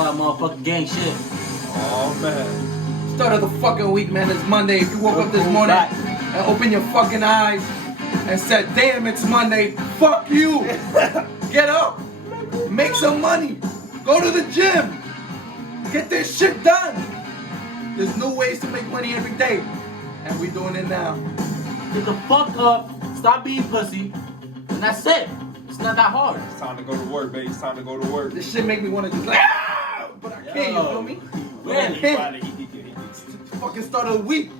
about motherfucking gang shit. Oh man. Start of the fucking week, man. It's Monday. If you woke up this morning and open your fucking eyes and said, damn, it's Monday, fuck you. Get up. Make some money. Go to the gym. Get this shit done. There's new ways to make money every day. And we doing it now. Get the fuck up. Stop being pussy. And that's it. It's not that hard. It's time to go to work, baby. It's time to go to work. This shit make me want to just like, but I can't, you feel me? Man, I can't. It's the fucking start of the week.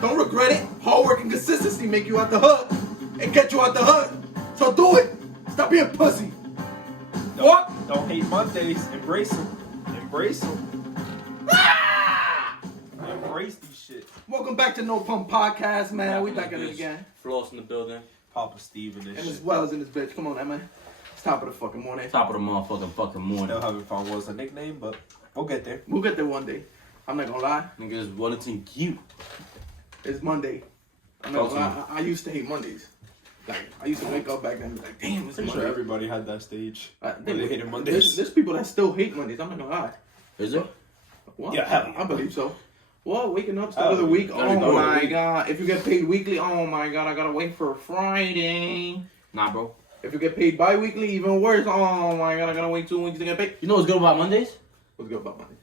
Don't regret it. Hard work and consistency make you out the hood and get you out the hood. So do it. Stop being pussy. What? Don't hate Mondays. Embrace them. Embrace them. Embrace these shit. Welcome back to No Pump Podcast, man. We back at it again. Floss in the building. Papa Steve and this And shit. as well as in this bitch. Come on, man. It's top of the fucking morning. Top of the motherfucking morning. Still haven't found what's a nickname, but we'll get there. We'll get there one day. I'm not gonna lie. Niggas Wellington cute. It's Monday. I'm not gonna lie. I used to hate Mondays. Like, I used to wake up back then and be like, damn, it's Pretty Monday. sure everybody had that stage. Where they hated Mondays. There's people that still hate Mondays. I'm not gonna lie. Is it? What? Yeah, hell yeah. I believe so. Well, waking up, start of the week. Oh my god. If you get paid weekly, oh my god, I gotta wait for Friday. Nah, bro. If you get paid bi-weekly, even worse. Oh my god, I gotta wait 2 weeks to get paid. You know what's good about Mondays? What's good about Monday?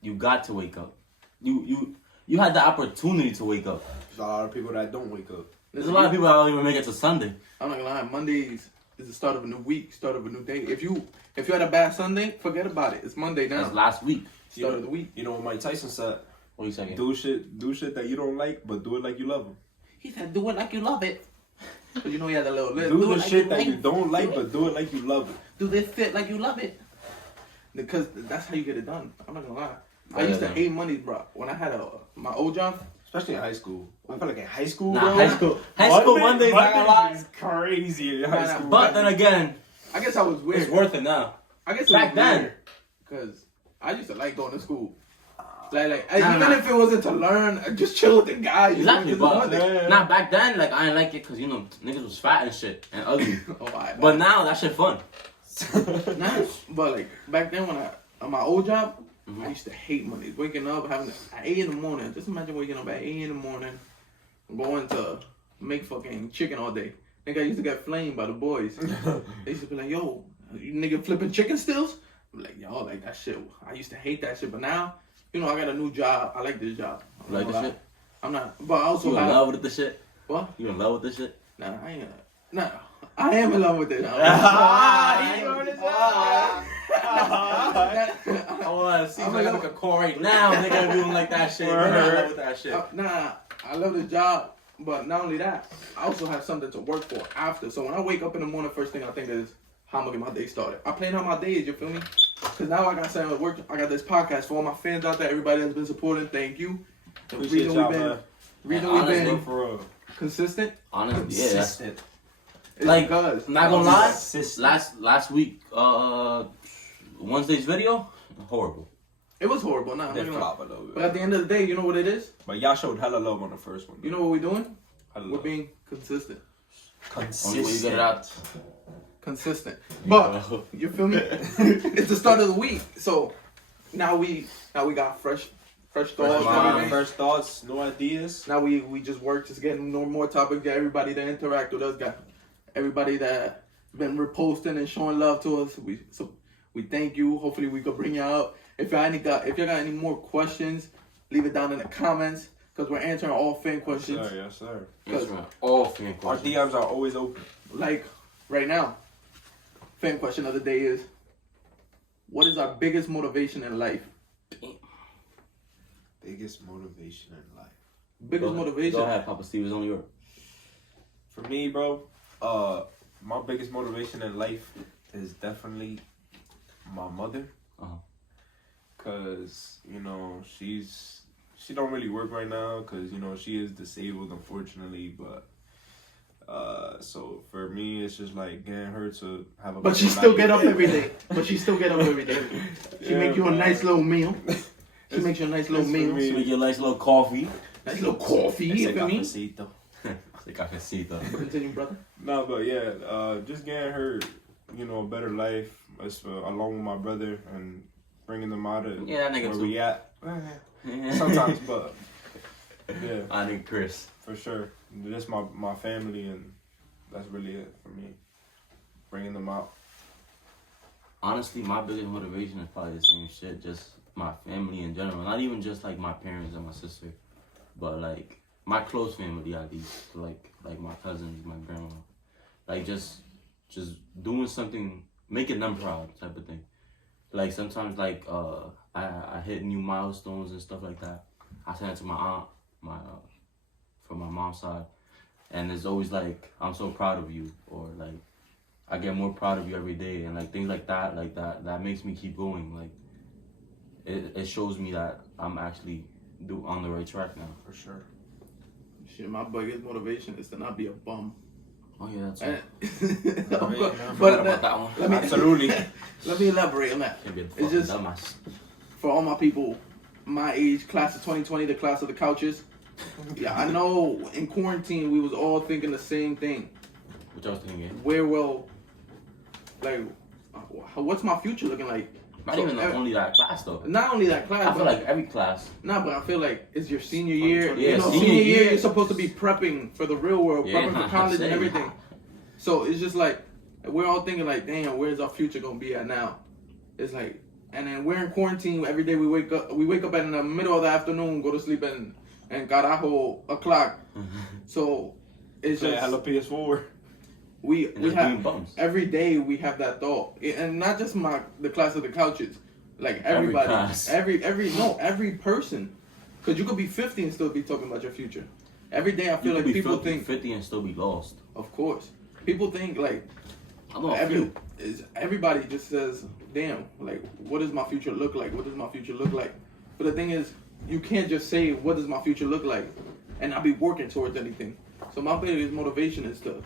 You got to wake up. You had the opportunity to wake up. There's a lot of people that don't wake up. There's a lot of people that don't even make it to Sunday. I'm not gonna lie. Mondays is the start of a new week, start of a new day. If you had a bad Sunday, forget about it. It's Monday now. That's last week. Start of the week. You know what Mike Tyson said? What you saying? Do shit that you don't like, but do it like you love them. He said, "Do it like you love it." So you know he had a little lip. Do the it shit like that you don't like, do but do it like you love it. Do this fit like you love it. Because that's how you get it done. I'm not gonna lie. I Yeah, used to yeah. hate Mondays, bro. When I had my old job. Especially in high school. I feel like in high school, Nah, bro. high school Mondays, I got Mondays is crazy in high Nah, school. But then again, I guess I was weird. it's worth it now. I guess it back was then. weird. Because I used to like going to school. Even if it wasn't to learn, I just chill with the guys. Exactly, You know, but just Monday. not back then. Like I didn't like it because niggas was fat and shit and ugly. Oh, I But now that shit fun. Nice. But like back then when on my old job, I used to hate Mondays. Waking up, at 8 in the morning. Just imagine waking up at 8 in the morning, going to make fucking chicken all day. Nigga, I used to get flamed by the boys. They used to be like, yo, you nigga flipping chicken stills? I'm like, yo, like that shit. I used to hate that shit, but now, I got a new job. I like this job. You like this shit? I'm not, but I also You in love with this shit? What? You in love with this shit? Nah, I ain't. Nah, I am in love with it. I want to see if I got like a call right now. Nigga doing like that shit. You're in love with that shit. Nah, I love the job, but not only that, I also have something to work for after. So when I wake up in the morning, first thing I think is how I'm gonna get my day started. I plan out my days, you feel me? Because now I got something to work. I got this podcast for all my fans out there, everybody that's been supporting. Thank you. The Appreciate y'all, man. reason we've been For real. consistent. Honestly, yeah. Consistent. Is Like, because I'm not gonna lie. Consistent. Last week, Wednesday's video, horrible. it was horrible. Nah, I'm They not gonna lie. flop a little bit. But at the end of the day, you know what it is? But y'all showed hella love on the first one. You know what we're doing? Hella We're love. being consistent. Only way you get it out. Consistent. But you feel me? It's the start of the week, so now we got fresh thoughts. mind. First thoughts, no ideas. Now we just work to get more topics, get everybody to interact with us, got everybody that been reposting and showing love to us. We thank you. Hopefully we could bring y'all up. If y'all got any more questions, leave it down in the comments because we're answering all fan questions. Yes, sir. Answering all fan Our questions. DMs are always open. Like right now, fan question of the day is, what is our biggest motivation in life? Biggest motivation in life. Biggest motivation. Go ahead, Papa Steve. It's on your. For me, bro, my biggest motivation in life is definitely my mother. Cause she don't really work right now. Cause she is disabled, unfortunately. But so for me, it's just like getting her to have a. But she still get up every day. She make you a nice little meal. She makes you a nice little meal. She make you a nice little coffee. Nice little coffee, you feel me? Cafecito. The cafecito. Continue, brother. No, but yeah, just getting her, a better life along with my brother, and bringing them out of Yeah, that nigga where too. we at. Sometimes, but yeah, I think Chris. for sure. Just my family, and that's really it for me. Bringing them out. Honestly, my biggest motivation is probably the same shit. Just my family in general. Not even just like my parents and my sister, but like my close family at least. Like my cousins, my grandma. Like just doing something, making them proud type of thing. Like sometimes like I hit new milestones and stuff like that. I send it to my aunt, from my mom's side, and it's always like, I'm so proud of you, or like I get more proud of you every day, and like things like that that makes me keep going. Like it shows me that I'm actually on the right track now. For sure. Shit, my biggest motivation is to not be a bum. Oh yeah, that's right. But About that one. Absolutely. let me elaborate on that. Can't be a It's fucking just dumbass. for all my people, my age, class of 2020, the class of the couches. Yeah, I know in quarantine we was all thinking the same thing. What y'all was thinking? Where will, like, what's my future looking like? Not So, even only that class though. Not only that class. I feel but like every class. But I feel like it's your senior year. Yeah, you know, senior senior year year. you're supposed to be prepping for the real world, Yeah, prepping for college and same. everything. So it's just like we're all thinking like, damn, where's our future gonna be at now? It's like, and then we're in quarantine. Every day we wake up in the middle of the afternoon, go to sleep and carajo o'clock. So it's Play just hella PS4. we just have being bums. every day we have that thought, and not just the class of the couches, like everybody, class. every person, because you could be 50 and still be talking about your future. Every day I feel You like could be people 50, think, 50 and still be lost. of course, people think like I know a few. everybody just says, damn, like what does my future look like? What does my future look like? But the thing is, you can't just say what does my future look like and not be working towards anything. So my biggest motivation is to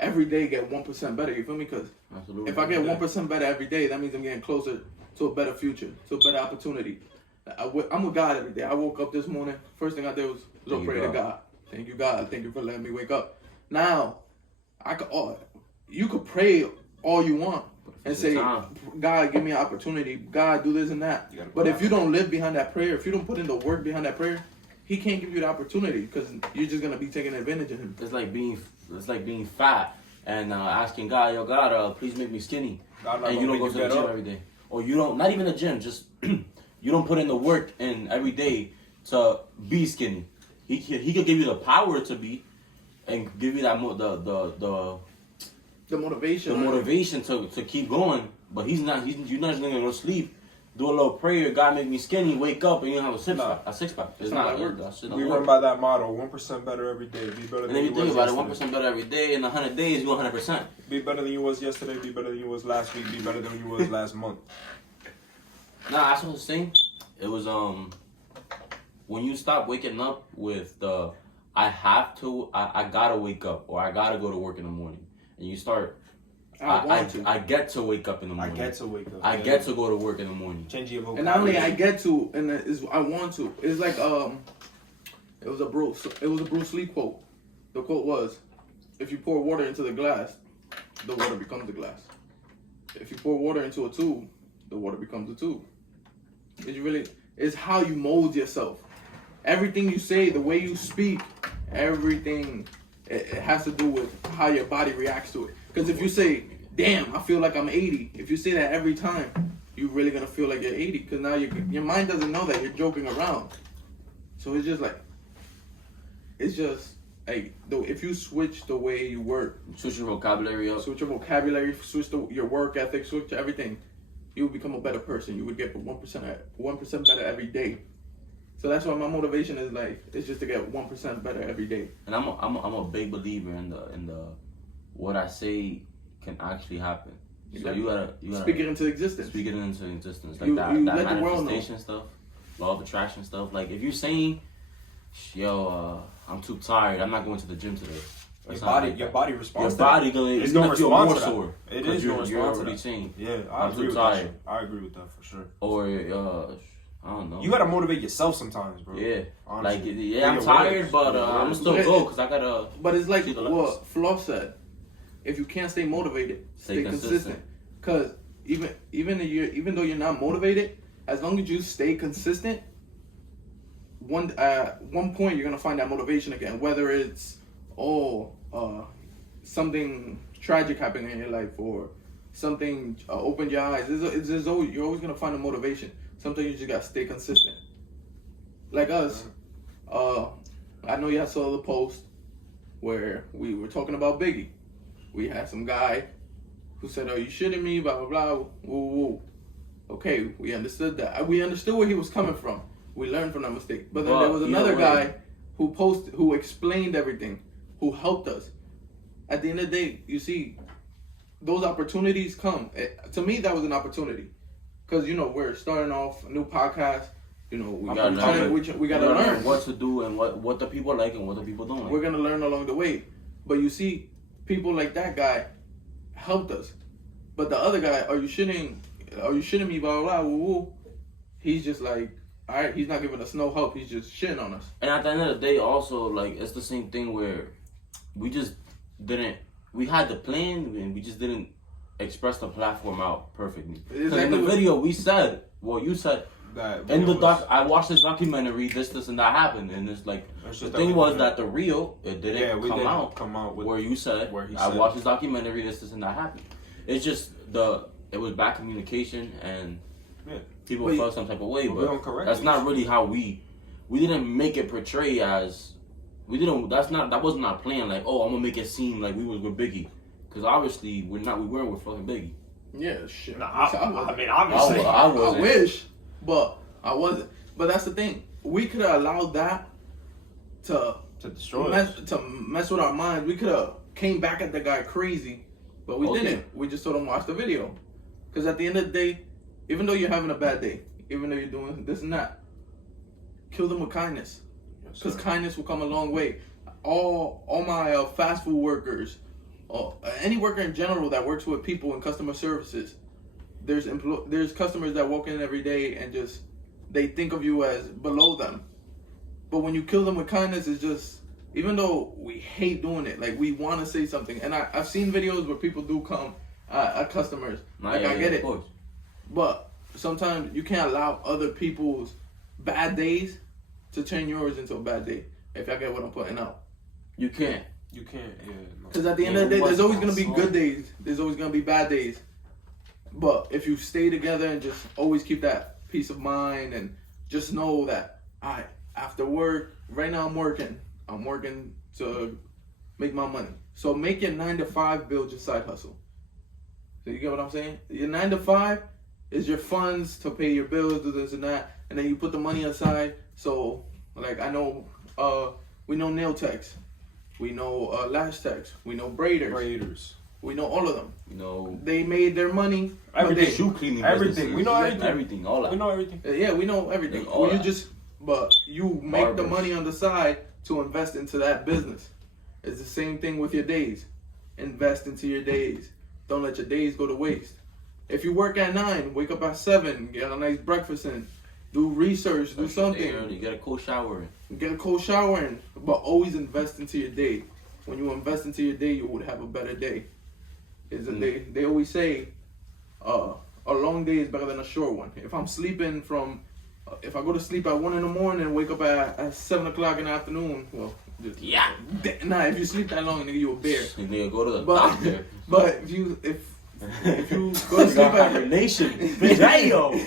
every day get 1% better. You feel me? Because Absolutely. if I get 1% better every day, that means I'm getting closer to a better future, to a better opportunity. I'm with God every day. I woke up this morning. First thing I did was Thank you, pray to God. God. Thank you, God. Thank you for letting me wake up. Now, you could pray all you want and say, God, give me an opportunity. God, do this and that. But if you don't live behind that prayer, if you don't put in the work behind that prayer, He can't give you the opportunity because you're just gonna be taking advantage of Him. It's like being fat and asking God, yo God, please make me skinny. God not And you gonna don't go make to you the get gym up. every day, or you don't. Not even the gym. Just you don't put in the work in every day to be skinny. He could give you the power to be, and give you that The motivation. the motivation to keep going. But you're not just gonna go sleep, do a little prayer, God make me skinny, wake up and you have a six pack. It's not not how it works. that shit We don't run work. by that motto: 1% better every day. Be better And than then you you think was about it, yesterday. 1% better every day. In 100 days, you 100%. Be better than you was yesterday. Be better than you was last week. Be better than you was last month. Nah, that's what I was saying. It was when you stop waking up with the I gotta wake up or I gotta go to work in the morning, and you start. I get to wake up in the I morning. get to wake up. I get to go to work in the morning. Change your vocabulary. And not only I get to, and I want to. It's like it was a Bruce Lee quote. The quote was, "If you pour water into the glass, the water becomes the glass. If you pour water into a tube, the water becomes a tube." It's how you mold yourself. Everything you say, the way you speak, everything it has to do with how your body reacts to it. Because if you say, damn, I feel like I'm 80, if you say that every time, you're really going to feel like you're 80. Because now your mind doesn't know that you're joking around. So it's just like, if you switch the way you work, Switch your vocabulary up. switch your vocabulary, switch your work ethic, switch everything, you will become a better person. You would get 1% better every day. So that's why my motivation is it's just to get 1% better every day. And I'm a big believer in the what I say can actually happen. So you gotta speak it into existence. Speak it into existence. Like You that let the world know. manifestation stuff, law of attraction stuff. Like if you're saying, yo, I'm too tired, I'm not going to the gym today. or Your something body, like your that. body responds. Your body gonna It's it's gonna gonna feel respond more to that. sore. It 'cause is you're gonna you're respond to already that. saying, Yeah, I I'm agree too with tired. that. Shit. I agree with that for sure. Or I don't know. You gotta motivate yourself sometimes, bro. Yeah, Honestly. like yeah, I'm Your tired, words. but Your I'm words. still go because I gotta. But it's like see the what levels. Floss said. If you can't stay motivated, stay consistent. Because even though you're not motivated, as long as you stay consistent, at one point you're gonna find that motivation again. Whether it's something tragic happening in your life or something opened your eyes. You're always gonna find a motivation. Sometimes you just gotta stay consistent. Like us, I know y'all saw the post where we were talking about Biggie. We had some guy who said, "Oh, you shitting me?" Blah blah blah. Woo woo. Okay, we understood that. We understood where he was coming from. We learned from that mistake. But then there was another guy who explained everything, who helped us. At the end of the day, you see, those opportunities come. To me, that was an opportunity. Because, we're starting off a new podcast. We gotta learn what to do and what the people like and what the people don't like. We're going to learn along the way. But you see, people like that guy helped us. But the other guy, are you shitting me, blah, blah, blah, woo, woo. He's just like, all right, he's not giving us no help. He's just shitting on us. And at the end of the day, also, like, it's the same thing where we had the plan and we just didn't express the platform out perfectly. Exactly. In the video, we said, you said, that in the I watched this documentary, this and that happened. And it's like, the thing was that the reel, it didn't come out with where you said, I watched this documentary, this and that happened. It's just it was bad communication and people felt some type of way, but that's not really how we didn't make it portray as, that wasn't our plan, like, I'm gonna make it seem like we was with Biggie. Cause obviously we weren't with fucking Biggie. Yeah, shit. I mean, obviously. I wish, but I wasn't. But that's the thing. We could have allowed that to destroy to mess with our minds. We could have came back at the guy crazy, but we didn't. We just told him watch the video. Because at the end of the day, even though you're having a bad day, even though you're doing this and that, kill them with kindness. Because kindness will come a long way. All my fast food workers, any worker in general that works with people in customer services, there's customers that walk in every day and just they think of you as below them. But when you kill them with kindness, it's just, even though we hate doing it, like we want to say something. And I've seen videos where people do come at customers. I get it. But sometimes you can't allow other people's bad days to turn yours into a bad day. If y'all get what I'm putting out. You can't. You can't, Because at the end of the day, there's always going to be good days. There's always going to be bad days. But if you stay together and just always keep that peace of mind and just know that, after work, right now I'm working to make my money. So make your 9 to 5 build your side hustle. So you get what I'm saying? Your 9 to 5 is your funds to pay your bills, do this and that. And then you put the money aside. So, like, I know, we know nail techs. We know lash techs. We know braiders. We know all of them. They made their money. Everything. Shoe cleaning. Everything. We know everything. Everything. All that. We know everything. Yeah, we know everything. But you make the money on the side to invest into that business. It's the same thing with your days. Invest into your days. Don't let your days go to waste. If you work at 9, wake up at 7, get a nice breakfast in, do research, do something. Early, get a cold shower in. But always invest into your day. When you invest into your day, you would have a better day. They always say, a long day is better than a short one. If I go to sleep at 1 in the morning and wake up at 7 o'clock in the afternoon, if you sleep that long, nigga, you a bear. Nigga, go to the doctor. But if you go to sleep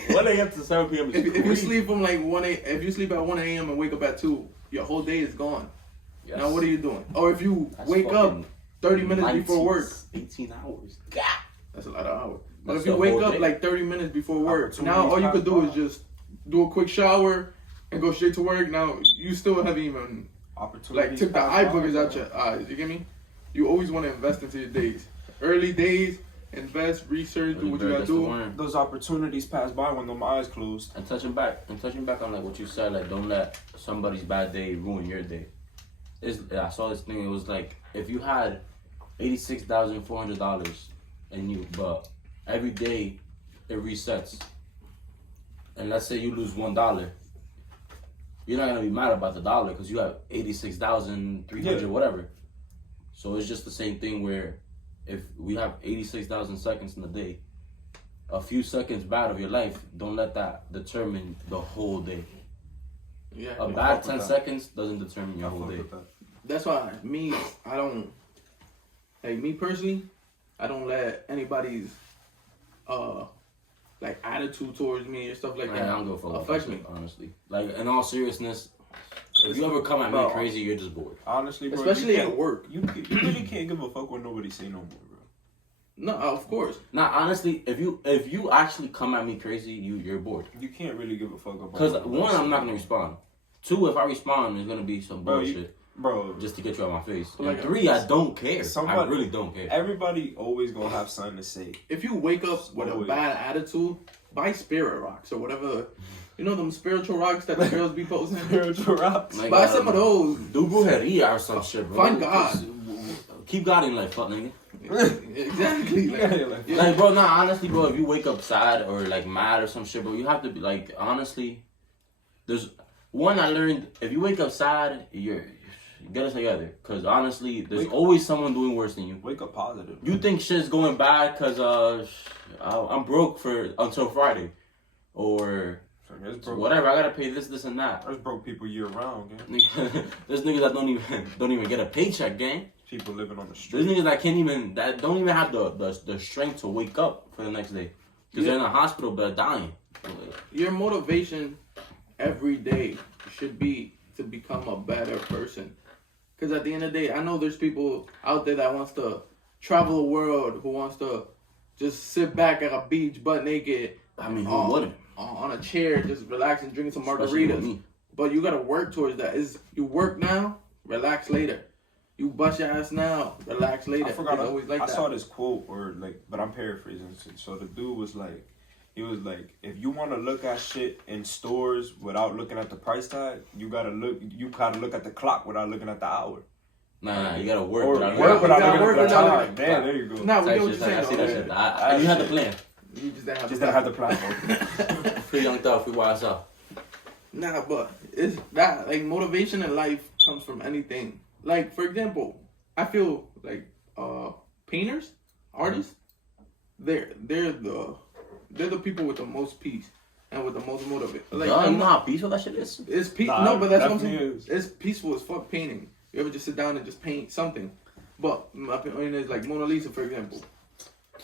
what they up to 7 p.m. If you sleep from like 1 if you sleep at 1 a.m. and wake up at 2, your whole day is gone. Yes. Now what are you doing? Or if you wake up 30 minutes before work, 18 hours. That's a lot of hours. But if you wake up like 30 minutes before work, now all you could do is just do a quick shower and go straight to work. Now you still haven't even took the eye boogers out your eyes. You get me? You always want to invest into your days. Early days, invest, research, do what you gotta do. Those opportunities pass by when them eyes closed. And touching back on like what you said, like don't let somebody's bad day ruin your day. I saw this thing. It was like if you had $86,400 but every day it resets, and let's say you lose $1, you're not gonna be mad about the dollar because you have 86,300 whatever. So it's just the same thing where if we have 86,000 seconds in a day, a few seconds bad of your life, don't let that determine the whole day. Yeah. A bad 10 seconds doesn't determine your whole day. That's why I don't, like me personally, I don't let anybody's like attitude towards me or stuff like Man, that I don't go for affect me. Honestly. Like, in all seriousness, if you ever come at me crazy, you're just bored. Honestly, bro, Especially at work. You really can't give a fuck what nobody say no more, bro. No, of course. Nah, honestly, if you actually come at me crazy, you're bored. You can't really give a fuck about. Because one, I'm not gonna respond. Two, if I respond, there's gonna be some Bro, bullshit. Bro, Just to get you out of my face. Like, And three, I don't care. I really don't care. Everybody always gonna have something to say. If you wake up with a Always. bad attitude, buy spirit rocks or whatever. You know them spiritual rocks that the girls be posting? Spiritual rocks. Like, Buy some of those. Do brujeria or some shit, bro. Find God. Keep God in life, fuck nigga. Exactly. Like, yeah. Like, bro, nah, honestly, bro, if you wake up sad or like mad or some shit, bro, you have to be like, honestly, there's one I learned. If you wake up sad, you get it together. Cause honestly, there's always someone doing worse than you. Wake up positive. You think shit's going bad cause I'm broke until Friday, or whatever. I gotta pay this and that. There's broke people year round, gang. There's niggas that don't even get a paycheck, gang. People living on the There's street. niggas that don't even have the strength to wake up for the next day. Because they're in a hospital bed dying. Your motivation every day should be to become a better person. Because at the end of the day, I know there's people out there that wants to travel the world, who wants to just sit back at a beach butt naked. I mean, who wouldn't? On a chair, just relaxing, drinking some Especially with margaritas. me. But you gotta work towards that. You work now, relax later. You bust your ass now, relax later. I forgot. It's always like I that. saw this quote, but I'm paraphrasing. So the dude was like, if you want to look at shit in stores without looking at the price tag, you gotta look at the clock without looking at the hour. Nah, you gotta work. Or without work looking at without looking at the without time. looking at the Damn, clock. there you go. Nah, we Type get what shit, you're I see that saying. shit. You had the plan. You just didn't have Just the didn't have the platform. Free Young Thug, free YSL. Nah, but it's that, like, motivation in life comes from anything. Like, for example, I feel like painters, artists, they're the people with the most peace and with the most motivation. Like, you know how peaceful that shit is? it's peaceful. No, but that's what I'm saying. It's peaceful as fuck painting. You ever just sit down and just paint something? But my opinion is like Mona Lisa, for example.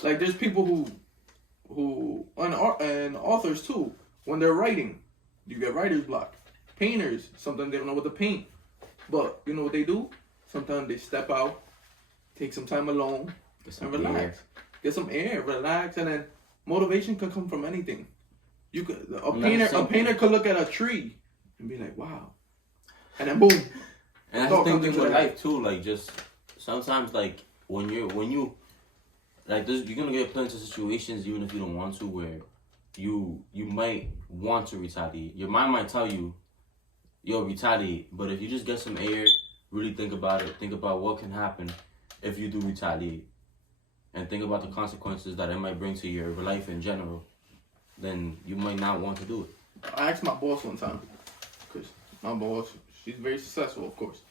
Like, there's people who and authors too. When they're writing, you get writer's block. Painters, sometimes they don't know what to paint, but you know what they do? Sometimes they step out, take some time alone, and relax. Get some air, relax, and then motivation can come from anything. You could a painter could look at a tree and be like, "Wow," and then boom. And that's the thing with life too. Like, just sometimes, like when you like this, you're gonna get put into situations even if you don't want to, where you might want to retaliate. Your mind might tell you, "Yo, retaliate," but if you just get some air, really think about it. Think about what can happen if you do retaliate, and think about the consequences that it might bring to your life in general. Then you might not want to do it. I asked my boss one time, because my boss, she's very successful, of course.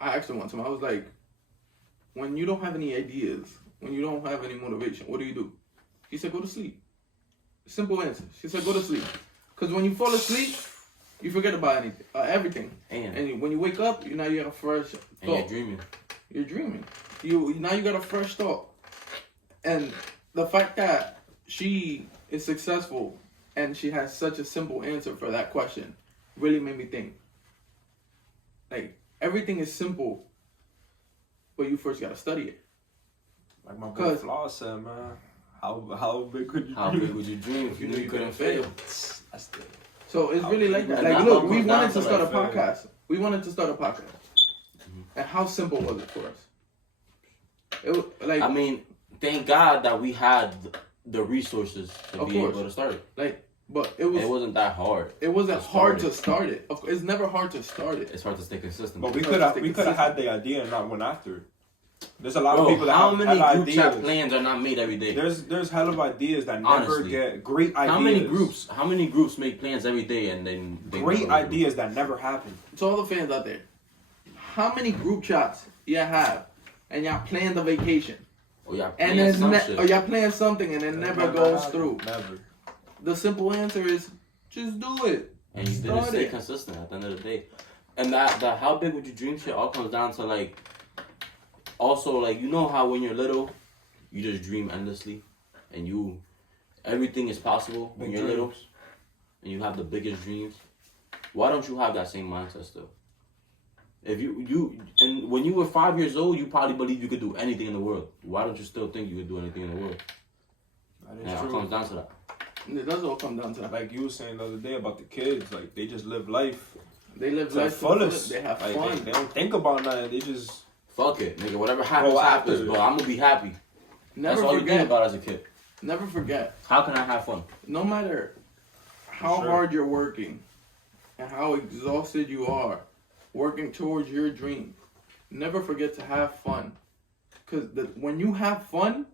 I asked her one time, I was like, when you don't have any ideas, when you don't have any motivation, what do? She said, go to sleep. Simple answer. She said, go to sleep. Because when you fall asleep, you forget about everything. And when you wake up, now you have a fresh thought. And you're dreaming. You're dreaming. Now you got a fresh thought. And the fact that she is successful and she has such a simple answer for that question really made me think. Like, everything is simple, but you first gotta study it. Like my boy Floss said, man, how big could you dream? How big would you dream if you knew you couldn't fail? That's the... So it's really like that. Like, look, we wanted to start a podcast. We wanted to start a podcast. And how simple was it for us? It was, like, I mean, thank God that we had the resources to be able to start it. Like, but it wasn't that hard. It wasn't hard to start it. It's never hard to start it. It's hard to stay consistent. But we could have had the idea and not went after it. There's a lot of people that how have many have group ideas. chat plans are not made every day? There's hell of ideas that never get great ideas. How many groups make plans every day and then great ideas that never happen? To all the fans out there, how many group chats y'all have and y'all plan the vacation Or y'all and playing some then shit. or y'all playing something and it never goes through. Never. The simple answer is just do it. And you didn't stay consistent at the end of the day. And that how big would you dream shit all comes down to like, also like, you know how when you're little, you just dream endlessly, and everything is possible when you're little, and you have the biggest dreams. Why don't you have that same mindset still? If and when you were 5 years old, you probably believed you could do anything in the world. Why don't you still think you could do anything in the world? That is It true. comes down to that. It does all come down to that. Like you were saying the other day about the kids, like they just live life They live to the life fullest. They have like, fun. They don't think about nothing. They just Fuck it, nigga. Whatever happens, Bro, happens. after- But I'm gonna be happy. Never That's all you think forget. about as a kid. Never forget. How can I have fun? No matter how Sure. hard you're working and how exhausted you are working towards your dream, never forget to have fun. Because when you have fun,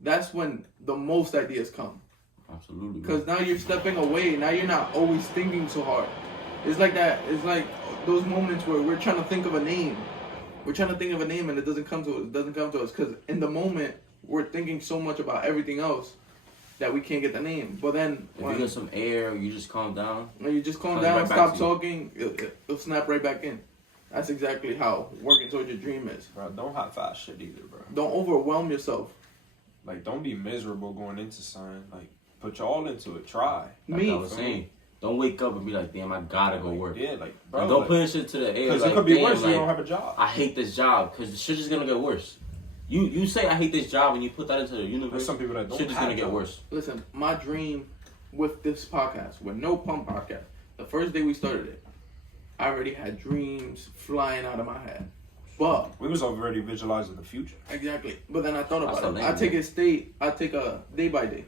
that's when the most ideas come. Absolutely. bro. Because now you're stepping away. Now you're not always thinking so hard. It's like that. It's like those moments where we're trying to think of a name. We're trying to think of a name and it doesn't come to us. It doesn't come to us because in the moment we're thinking so much about everything else that we can't get the name. But then If you get some air, you just calm down. when you just calm Comes down, right back stop to you. talking, it'll snap right back in. That's exactly how working towards your dream is. bro, don't have fast shit either, bro. Don't overwhelm yourself. Like don't be miserable going into something. Like put your all into it. Try. Like Me, I was saying, don't wake up and be like, damn, I gotta go work. Yeah, like bro. And don't like, push it to the air. Because Like, it could be damn, worse if like, you don't have a job. I hate this job because the shit is gonna get worse. You say I hate this job and you put that into the There's universe. some people that don't Shit is have gonna get jobs. worse. listen, my dream with this podcast, with No Pump Podcast, the first day we started it, I already had dreams flying out of my head. But We was already visualizing the future. exactly. But then I thought That's about the it. I take a day by day.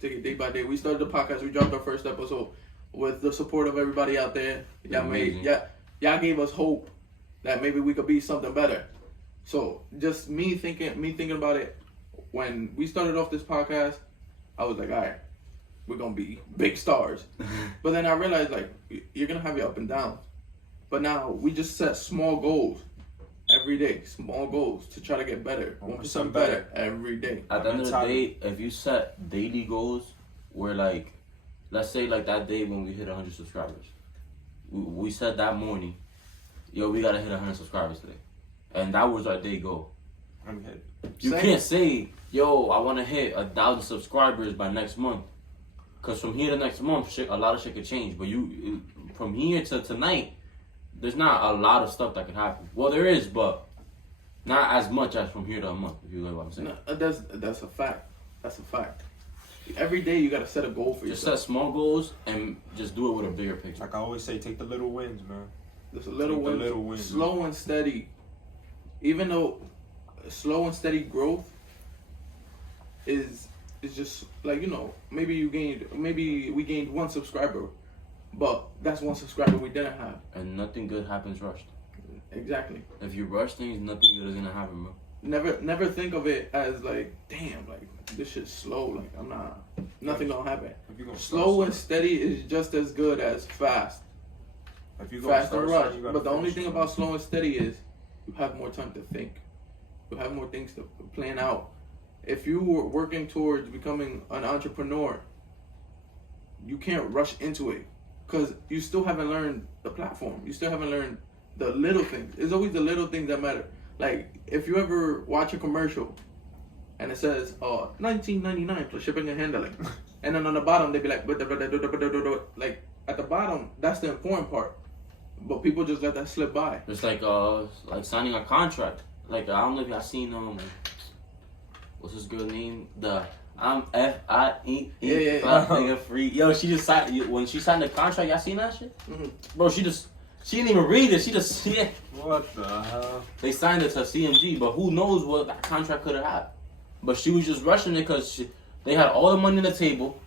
Take it day by day. We started the podcast. We dropped our first episode with the support of everybody out there. Amazing. Y'all gave us hope that maybe we could be something better. So just me thinking about it. When we started off this podcast, I was like, all right, we're gonna be big stars. But then I realized like you're gonna have your up and downs. But now we just set small goals every day, small goals to try to get better, 1% better every day. At the end of the mentality. day, if you set daily goals where like, let's say like that day when we hit 100 subscribers, we said that morning, yo, we gotta hit 100 subscribers today. And that was our day goal. I'm hit. You Same. can't say, yo, I want to hit 1,000 subscribers by next month. Because from here to next month, a lot of shit could change. But from here to tonight, there's not a lot of stuff that could happen. Well, there is, but not as much as from here to a month, if you get what I'm saying. No, that's a fact. That's a fact. Every day you gotta set a goal for Just yourself. set small goals and just do it with a bigger picture. Like I always say, take the little wins, man. Just a little Take the win, little wins. slow and steady. Even though slow and steady growth is just like, you know, maybe we gained 1 subscriber, but that's 1 subscriber we didn't have. And nothing good happens rushed. Exactly. If you rush things, nothing good is gonna happen, bro. Never think of it as like, damn, like this shit's slow. Like nothing gonna happen. If you gonna Slow and steady is just as good as fast. if you gonna Fast and start rush. something, you gotta But the only finish thing it. about slow and steady is you have more time to think. You have more things to plan out. If you were working towards becoming an entrepreneur, you can't rush into it because you still haven't learned the platform. You still haven't learned the little things. It's always the little things that matter. Like if you ever watch a commercial and it says $19.99 plus shipping and handling, and then on the bottom they be like, like at the bottom, that's the important part. But people just let that slip by. It's like signing a contract. Like I don't know if y'all seen what's this girl name? I'm FIE Yeah. nigga free. Yo, she just signed when she signed the contract. Y'all seen that shit? Mhm. Bro, she didn't even read it. She just What the hell? They signed it to CMG, but who knows what that contract could have had. But she was just rushing it because they had all the money on the table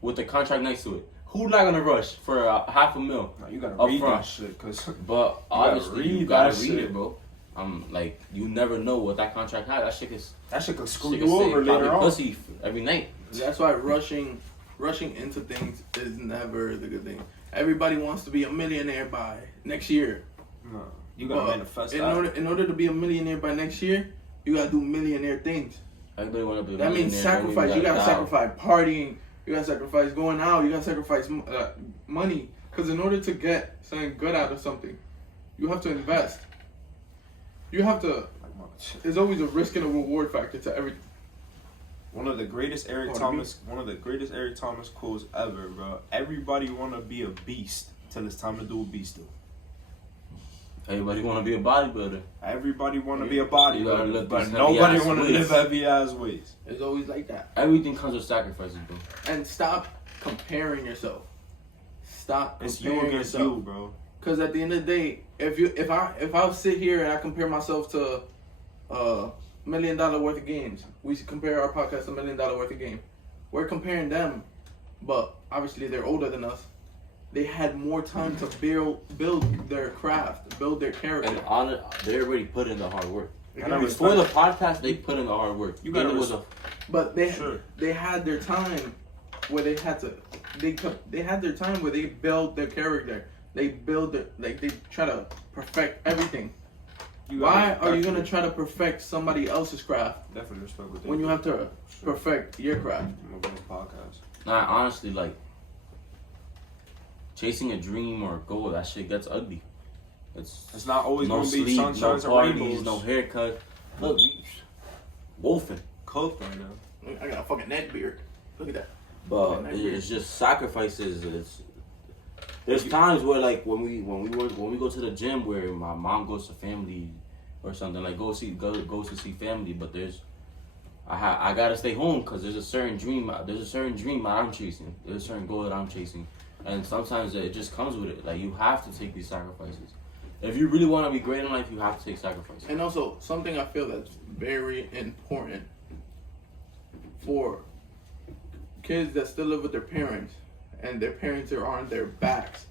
with the contract next to it. Who's not gonna rush for $500,000? No, you gotta Up read front. that shit, cause But obviously you read gotta that read shit. it, bro. Like you never know what that contract had. That shit could screw shit you could say over probably later on. pussy every night. That's why rushing into things is never the good thing. Everybody wants to be a millionaire by next year. No, you gotta But manifest in that. order to be a millionaire by next year, you gotta do millionaire things. Everybody want to be a That means millionaire, sacrifice. You gotta die. sacrifice partying. You gotta sacrifice going out. You gotta sacrifice money. Because in order to get something good out of something, you have to invest. You have to. There's always a risk and a reward factor to everything. One of the greatest Eric Thomas quotes ever, bro. Everybody wanna be a beast till it's time to do a beast. Everybody want to be a bodybuilder. Everybody want to be a You gotta bodybuilder, lift but these nobody heavy-ass want to weights. live heavy ass weights. It's always like that. Everything comes with sacrifices, bro. And stop comparing yourself. Stop It's you comparing against yourself. you, bro. Because at the end of the day, if I sit here and I compare myself to $1 million worth of games, we should compare our podcast to $1 million worth of game. We're comparing them, but obviously they're older than us. They had more time to build their craft, build their character. And they already put in the hard work. And Before the podcast, they put in the hard work. You gotta But they Sure. they had their time where they had to they had their time where they built their character. They build their they try to perfect everything. Why are you gonna try to perfect somebody else's craft Definitely respect what they when you do. have to perfect your craft? I'm gonna go podcast. Nah, honestly, like chasing a dream or a goal, that shit gets ugly. It's not always no gonna be sleep, sunshines no and parties, rainbows. no haircut. Look, wolfing. Cooked right now. I got a fucking neck beard. Look at that. But it's just sacrifices. There's times where like when we go to the gym where my mom goes to family or something, like goes to see family, but I gotta stay home because there's a certain dream that I'm chasing. There's a certain goal that I'm chasing, and sometimes it just comes with it. Like you have to take these sacrifices. If you really want to be great in life, you have to take sacrifices. And also something I feel that's very important for kids that still live with their parents and their parents are on their backs.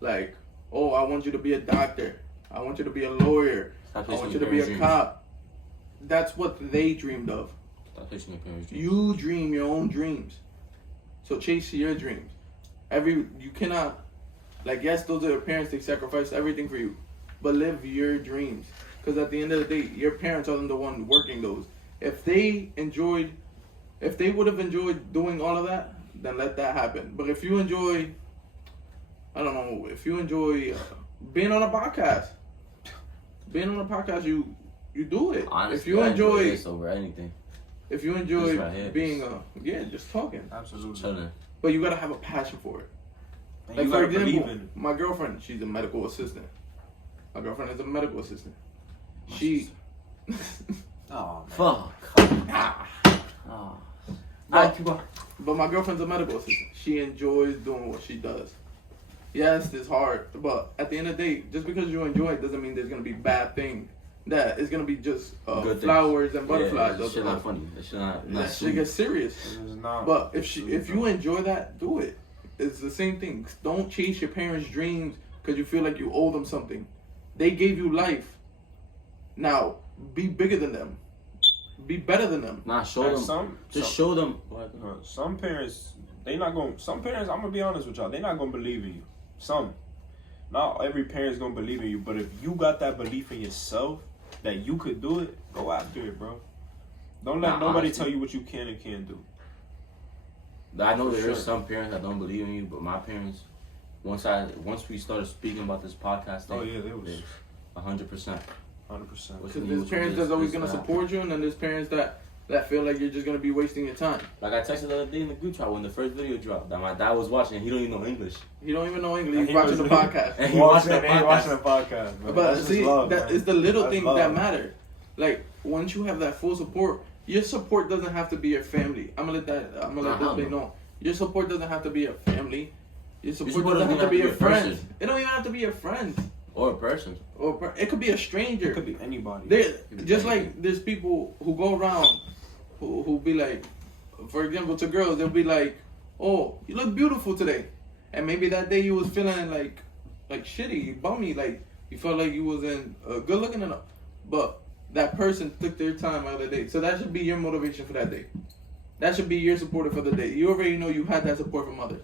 Like, oh, I want you to be a doctor. I want you to be a lawyer. I want you to be a cop. That's what they dreamed of. Stop chasing your parents' dreams. You dream your own dreams. So chase your dreams. You cannot, like, yes, those are your parents, they sacrificed everything for you. But live your dreams. Because at the end of the day, your parents are the one working those. If they would have enjoyed doing all of that, then let that happen. But if you enjoy, I don't know, if you enjoy being on a podcast, you do it. Honestly, if you enjoy this over anything, if you enjoy right here, being just talking. Absolutely. chilling. But you gotta have a passion for it. And Like you for gotta believe example, in it. my girlfriend, she's a medical assistant. My girlfriend is a medical assistant. She Oh, man. Fuck. Oh. But my girlfriend's a medical assistant. She enjoys doing what she does. Yes, it's hard, but at the end of the day, just because you enjoy it doesn't mean there's gonna be bad things. That it's gonna be just Good flowers things. and butterflies. Yeah, that shit not funny. That shit not That shit sweet. gets serious. It is not. But if you enjoy that, do it. It's the same thing. Don't chase your parents' dreams because you feel like you owe them something. They gave you life. Now be bigger than them. Be better than them. Nah, show Like them. Show them. Some parents, I'm gonna be honest with y'all, they not gonna believe in you. Some. Not every parent's gonna believe in you, but if you got that belief in yourself that you could do it, go after it, bro. Don't let nobody honestly, tell you what you can and can't do. I know For there sure. is some parents that don't believe in you, but my parents, once we started speaking about this podcast thing, Oh yeah, they was 100%. 100%. Because there's parents that's always gonna support you, and then there's parents that feel like you're just gonna be wasting your time. Like I texted the other day in the group chat when the first video dropped that my dad was watching. He don't even know English. He don't even know English. And He's watching the podcast. And he watched the watching podcast. the podcast, man. But That's just see, love, that man. it's the little That's things love. that matter. Like once you have that full support, your support doesn't have to be your family. I'm gonna let Nah, this be known. Your support doesn't have to be your family. Your support support doesn't have to be your friends. person. It don't even have to be your friends. Or a person. It could be a stranger. It could be anybody. Just like there's people who go around who be like, for example, to girls, they'll be like, "Oh, you look beautiful today," and maybe that day you was feeling like shitty, bummy, like you felt like you wasn't good looking enough, but that person took their time out of the day, so that should be your motivation for that day. That should be your supporter for the day. You already know you had that support from others.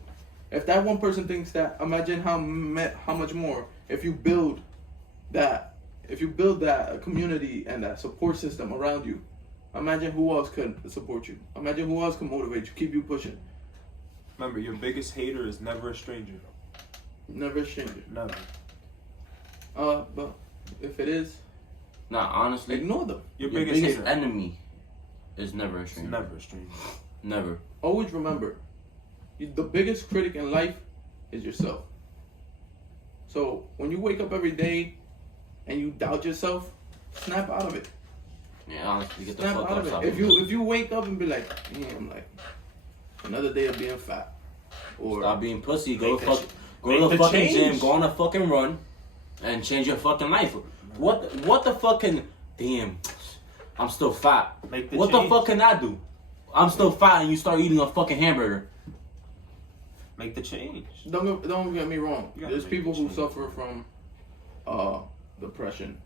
If that one person thinks that, imagine how much more if you build that if you build that community and that support system around you, imagine who else could support you. Imagine who else could motivate you, keep you pushing. Remember, your biggest hater is never a stranger. Never a stranger. Never. But if it is, Nah, honestly, ignore them. Your your biggest biggest hater enemy is never a is stranger. never a stranger. Never. Always remember, the biggest critic in life is yourself. So when you wake up every day and you doubt yourself, snap out of it. Yeah, honestly, get the Snap fuck out up. of Stop it. If being you wake up and be like, damn, like another day of being fat, or Stop being pussy. Go Make to the fuck. ch- Go make to the the fucking change. gym. Go on a fucking run, and change your fucking life. What the fucking damn? I'm still fat. Make the What change. the fuck can I do? I'm still fat, and you start eating a fucking hamburger. Make the change. don't get me wrong. You gotta There's make people the who change. suffer from depression,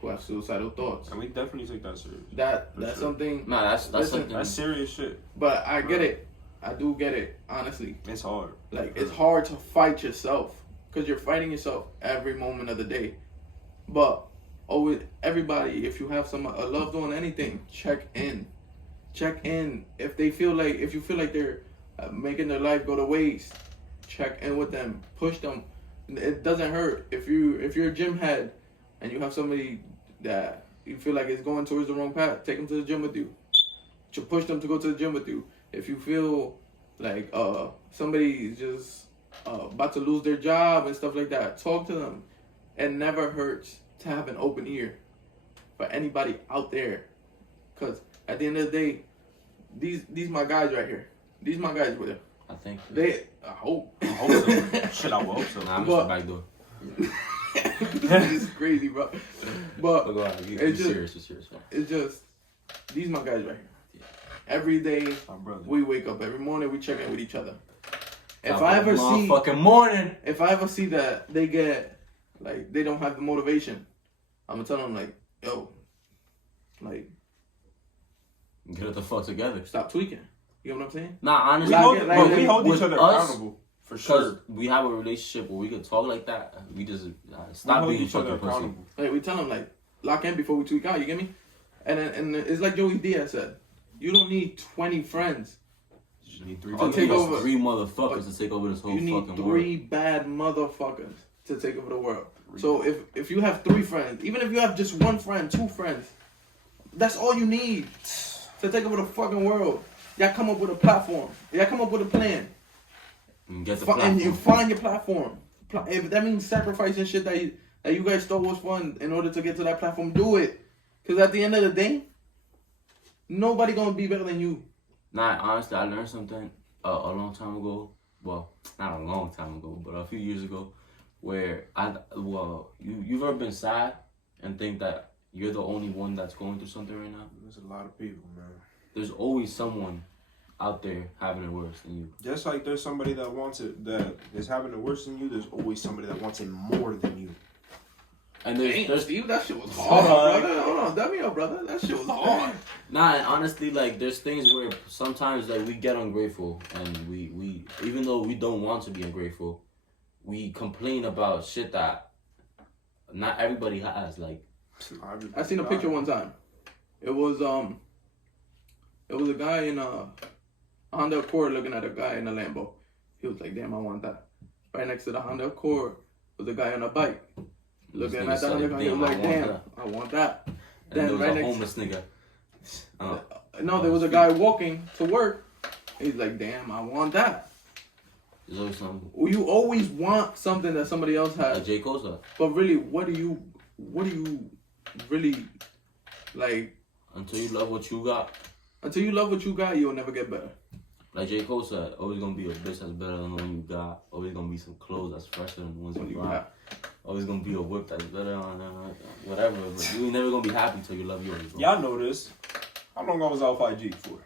who have suicidal thoughts. And we definitely take that serious. That's sure. something. Nah, that's Listen, something. That's serious shit. But I get Right. it. I do get it. Honestly, It's hard. like it's hard to fight yourself because you're fighting yourself every moment of the day. But always, everybody, if you have a loved one, anything, check in. Check in. If you feel like they're making their life go to waste, check in with them. Push them. It doesn't hurt. If you're a gym head and you have somebody that you feel like is going towards the wrong path, take them to the gym with you. Push them to go to the gym with you. If you feel like somebody is just about to lose their job and stuff like that, talk to them. It never hurts to have an open ear for anybody out there, because at the end of the day, these my guys right here. These my guys with them. I think. I hope. I hope so. Shit, I will hope so. Nah, I'm But- just back door. This is crazy, bro. But But go ahead. Be it's just- serious. Be serious, man. it's just these my guys right here. Every day My brother. we wake up, every morning we check in with each other. If Top I of the ever see motherfucking morning. if I ever see that they get like they don't have the motivation, I'm gonna tell them like, yo, like Get it the fuck together. stop tweaking. You know what I'm saying? Nah, We honestly, hold, like- we hold with each other us, accountable. For because sure. we have a relationship where we can talk like that. We just We stop hold being each other fucking pussy. accountable. Like we tell them like lock in before we tweak out. You get me? And it's like Joey Diaz said, you don't need 20 friends. You need 3 All take you need is over. 3 motherfuckers to take over this whole You need fucking 3 world. bad motherfuckers to take over the world. So if you have 3 friends, even if you have just 1 friend, 2 friends, that's all you need to take over the fucking world. Y'all come up with a platform. Y'all come up with a plan. And get the And you platform. find your platform. If that means sacrificing shit that you guys thought was fun in order to get to that platform, do it. Because at the end of the day, nobody gonna be better than you. Nah, honestly, I learned something a long time ago. Well, not a long time ago, but a few years ago, where you've ever been sad and think that you're the only one that's going through something right now? There's a lot of people, man. There's always someone out there having it worse than you. Just like there's somebody that wants it, that is having it worse than you, there's always somebody that wants it more than you. And Damn, there's Steve, that shit was hard, brother. Hold on, dumb me up, brother. That shit was hard. Nah, and honestly, like, there's things where sometimes, like, we get ungrateful, and we even though we don't want to be ungrateful, we complain about shit that not everybody has. Like, I seen a picture one time. It was a guy in a Honda Accord looking at a guy in a Lambo. He was like, damn, I want that. Right next to the Honda Accord was a guy on a bike. Looking nigga at the said, Honda Accord, he was like, "Damn, damn, I want that. and Then there was right a next- homeless nigga. No, there was a guy walking to work. He's like, damn, I want that. There's always something. You always want something that somebody else has. Like J. Cole said, But really, what do you really like? until you love what you got. Until you love what you got, you'll never get better. Like J. Cole said, always gonna be a bitch that's better than the one you got. Always gonna be some clothes that's fresher than the ones When you you got. got. Always gonna be a whip that's better on whatever. But you ain't never gonna be happy till you love yours. Bro. Y'all know this. How long I was out 5G for?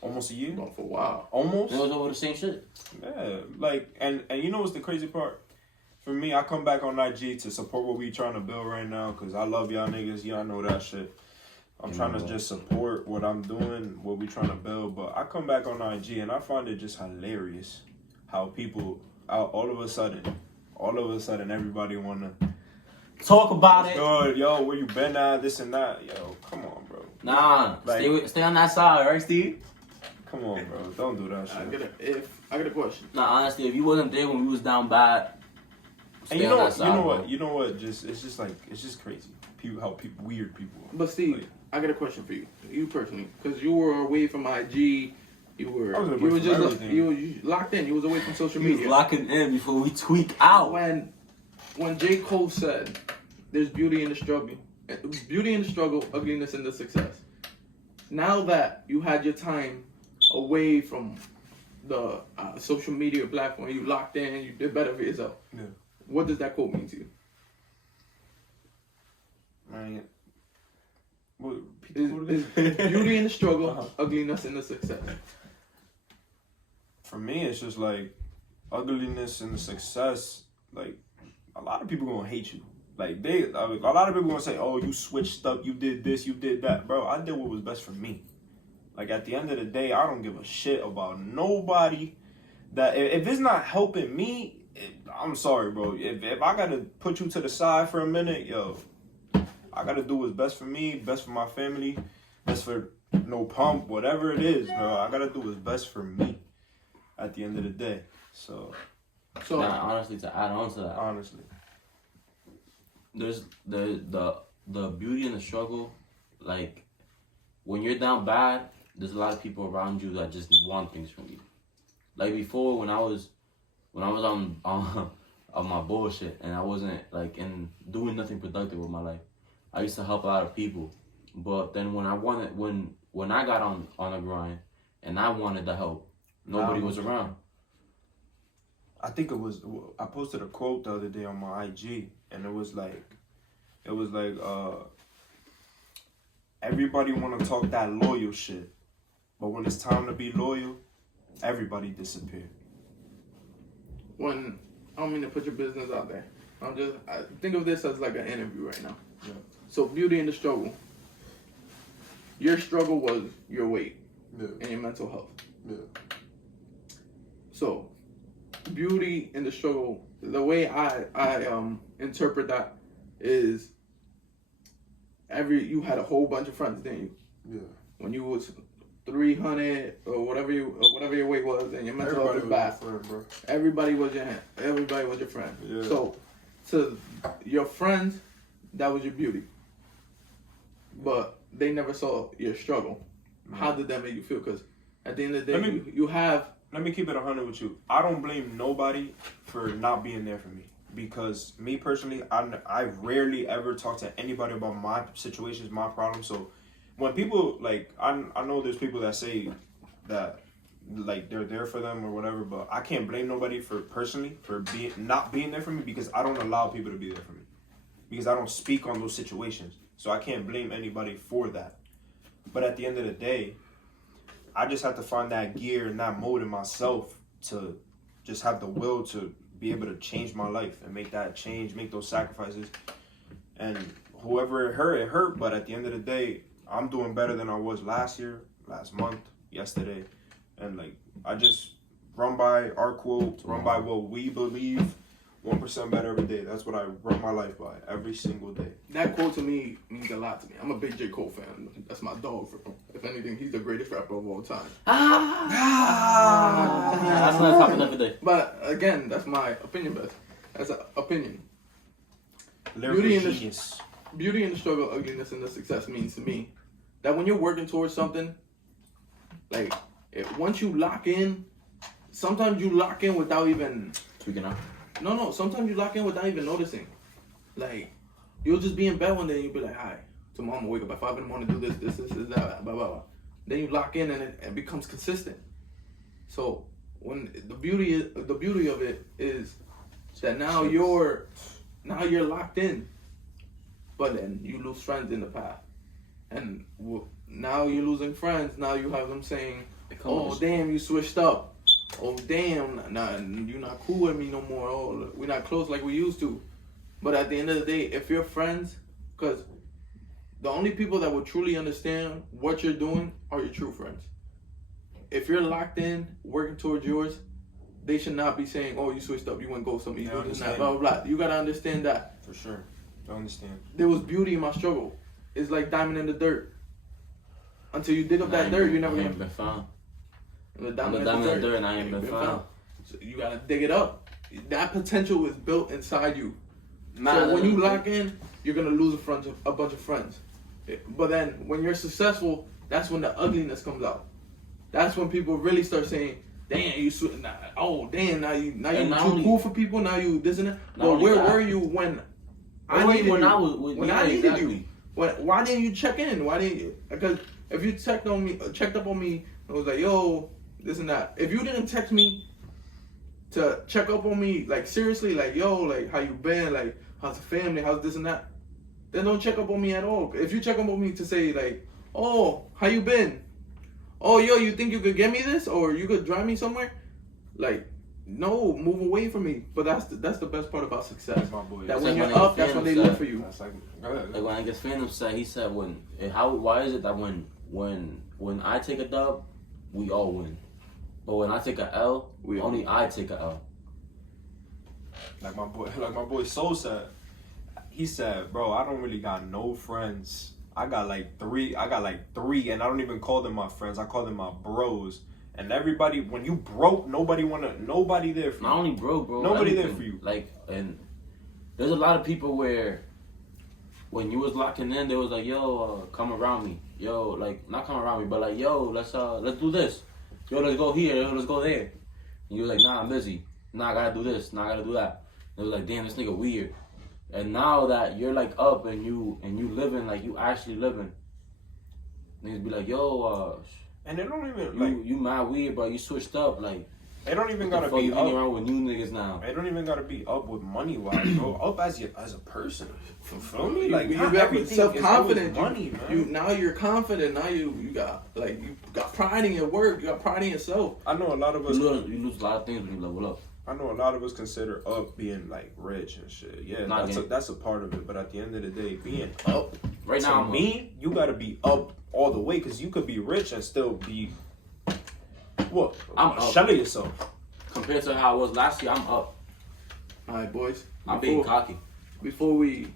Almost a year? Going for a while. Almost? It was over the same shit. Yeah. Like, and you know what's the crazy part? For me, I come back on IG to support what we trying to build right now because I love y'all niggas. Y'all know that shit. I'm trying to just support what I'm doing, what we trying to build. But I come back on IG and I find it just hilarious how people, all of a sudden, everybody wanna talk about What's it. good, yo? Where you been at? This and that, yo. Come on, bro. Nah, Like- stay on that side, right, Steve? Come on, bro. Don't do that shit. I got a question. Nah, honestly, if you wasn't there when we was down bad, And stay you on know that what? side, You know bro. what? You know what? It's just crazy. How weird people are. But Steve, Like, I got a question for you personally, because you were away from IG. I was away from everything. you were locked in. You was away from social He was media. locking in before we tweak out. When J. Cole said, "There's beauty in the struggle, ugliness in the success." Now that you had your time away from the social media platform, you locked in, you did better for yourself. Yeah. What does that quote mean to you? Man, what, Is beauty in the struggle, ugliness in the success? For me, it's just like ugliness and the success. Like a lot of people gonna hate you. Like a lot of people gonna say, "Oh, you switched up. You did this. You did that." Bro, I did what was best for me. Like at the end of the day, I don't give a shit about nobody. That if it's not helping me, I'm sorry, bro. If I gotta put you to the side for a minute, yo, I gotta do what's best for me, best for my family, best for no pump, whatever it is, bro. I gotta do what's best for me. At the end of the day, so Nah, honestly, to add on to that, honestly, there's the beauty in the struggle. Like when you're down bad, there's a lot of people around you that just want things from you. Like before, when I was on my bullshit and I wasn't like in doing nothing productive with my life, I used to help a lot of people. But then when I got on a grind and I wanted the help, nobody was around. I think I posted a quote the other day on my IG, and it was like, everybody want to talk that loyal shit, but when it's time to be loyal, everybody disappear. I don't mean to put your business out there. I think of this as like an interview right now. Yeah. So beauty in the struggle. Your struggle was your weight Yeah. and your mental health. Yeah. So beauty in the struggle, the way I interpret that is you had a whole bunch of friends, didn't you? Yeah. When you was 300 or whatever your weight was and your mental health was bad. Friend, bro. Everybody was your friend. Yeah. So to your friends, that was your beauty. But they never saw your struggle. How did that make you feel? Because at the end of the day, you have. Let me keep it 100 with you. I don't blame nobody for not being there for me. Because me personally, I rarely ever talk to anybody about my situations, my problems. So when people, like, I know there's people that say that, like, they're there for them or whatever, but I can't blame nobody for not being there for me, because I don't allow people to be there for me. Because I don't speak on those situations. So I can't blame anybody for that. But at the end of the day, I just have to find that gear and that mode in myself to just have the will to be able to change my life and make that change, make those sacrifices. And whoever it hurt. But at the end of the day, I'm doing better than I was last year, last month, yesterday. And like, I just run by our quote, run by what we believe, 1% better every day. That's what I run my life by every single day. That quote to me means a lot to me. I'm a big J. Cole fan. That's my dog. If anything, he's the greatest rapper of all time. That's not happening every day. But again, that's my opinion, Beth. That's an opinion. Lyrical genius. Beauty in the struggle, ugliness in the success means to me that when you're working towards something, like once you lock in, sometimes you lock in without even Tweaking out. No, sometimes you lock in without even noticing. Like, you'll just be in bed one day and you'll be like, all right, tomorrow I'm gonna wake up at 5 in the morning, do this, that, blah, blah, blah. Then you lock in and it becomes consistent. So when the beauty of it is that now you're locked in, but then you lose friends in the path. And now you're losing friends, now you have them saying, oh damn, you switched up. Oh damn, you're not cool with me no more. Oh, we're not close like we used to. But at the end of the day, if you're friends, because the only people that will truly understand what you're doing are your true friends. If you're locked in, working towards yours, they should not be saying, oh, you switched up, you went go something, you do this, that, blah, blah, blah. You gotta understand that. For sure. I understand. There was beauty in my struggle. It's like diamond in the dirt. Until you dig up that dirt, you're never I gonna ain't been found. The I'm a diamond in the dirt and I ain't been found. So you gotta dig it up. That potential is built inside you. Nah, So when you lock in, you're gonna lose a bunch of friends. But then when you're successful, that's when the ugliness comes out. That's when people really start saying, "Damn, you now you too cool for people. Now you this and that." But where were you when I needed you? Why didn't you check in? Why didn't you? Because if you checked up on me, and was like, "Yo, this and that." If you didn't text me to check up on me, like seriously, like, "Yo, like how you been? Like how's the family? How's this and that?" Then don't check up on me at all. If you check up on me to say like, "Oh, how you been? Oh, yo, you think you could get me this or you could drive me somewhere?" Like, no, move away from me. But that's the best part about success. My boy. That It's when like you're when up, that's when they look for you. That's like, go ahead. Like when I get fan upset, he said why is it that when I take a dub, we all win, but when I take a L, only I take a L. Like my boy Soul said. He said, "Bro, I don't really got no friends. I got like three, and I don't even call them my friends. I call them my bros. And everybody, when you broke, nobody there for you. Not only broke, bro. Nobody everything. there for you. Like, and there's a lot of people where when you was locking in, they was like, "Yo, come around me. Yo, like not come around me, but like, yo, let's do this. Yo, let's go here. Yo, let's go there." And you was like, "Nah, I'm busy. Nah, I gotta do this. Nah, I gotta do that." And it was like, "Damn, this nigga weird." And now that you're like up and you living like you actually living, niggas be like, "Yo, and they don't even like you mad weird, bro. You switched up. Like, they don't even gotta you be hanging up. around with new niggas now. They don't even gotta be up with money wise, bro. Up as a person. Feel me? Like you not got everything self confident. is always money, man. Now you're confident. Now you got pride in your work. You got pride in yourself. I know a lot of us. You lose a lot of things when you level up. I know a lot of us consider up being like rich and shit. Yeah, that's a part of it. But at the end of the day, being up Right now, to me, you gotta be up all the way because you could be rich and still be what? I'm up. Shell yourself. Compared to how I was last year, I'm up. All right, boys. I'm being cocky. Before we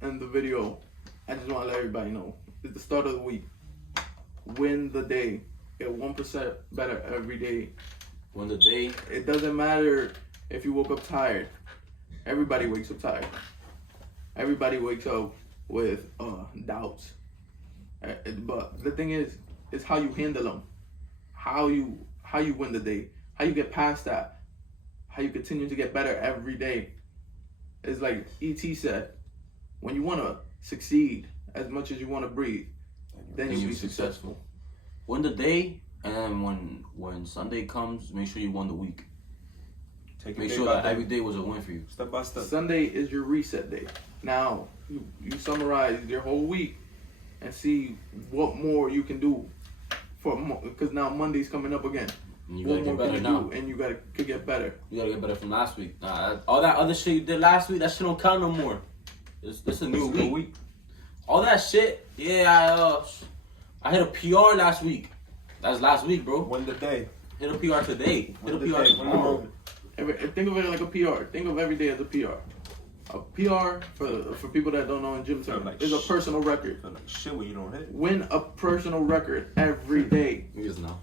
end the video, I just want to let everybody know it's the start of the week. Win the day. Get 1% better every day. When the day, It doesn't matter if you woke up tired. Everybody wakes up tired. Everybody wakes up with doubts. But the thing is how you handle them. How you win the day. How you get past that. How you continue to get better every day. It's like E.T. said, when you want to succeed as much as you want to breathe, then you'll be successful. win the day, and when Sunday comes, make sure you won the week. Make sure that every day was a win for you. Step by step. Sunday is your reset day. Now, you summarize your whole week and see what more you can do because now Monday's coming up again. And you gotta get better now. And you could get better. You gotta get better from last week. All that other shit you did last week, that shit don't count no more. This a new week. All that shit, yeah, I hit a PR last week. That's last week, bro. Win the day. Hit a PR today. Hit a PR Win the tomorrow. moment. Think of it like a PR. Think of every day as a PR. A PR, for people that don't know in gym terms, is a personal record. Feel like shit when you don't hit. Win a personal record every day. You just know.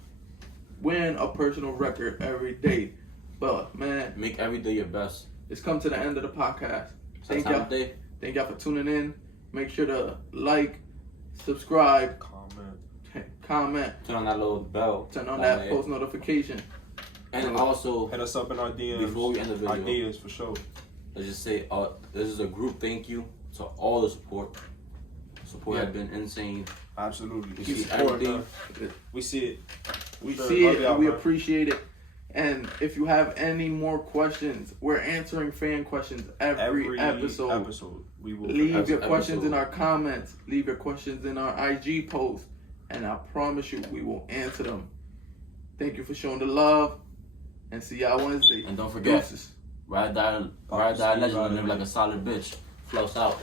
Win a personal record every day. But, man, Make every day your best. it's come to the end of the podcast. Thank y'all. Thank y'all for tuning in. Make sure to like, subscribe, comment, Turn on that little bell. turn on that post notification. And also, Hit us up in our DMs. before we end the video, Ideas for sure. let's just say this is a group thank you to all the support. Support has been insane. Absolutely. We see everything. We see it. We Sure, see love it y'all, and we man. appreciate it. And if you have any more questions, we're answering fan questions every episode. We will Leave your questions in our comments. Leave your questions in our IG post. And I promise you, we will answer them. Thank you for showing the love. And see y'all Wednesday. And don't forget, Deuces. ride, die, legend, and live like a solid bitch. Floss out.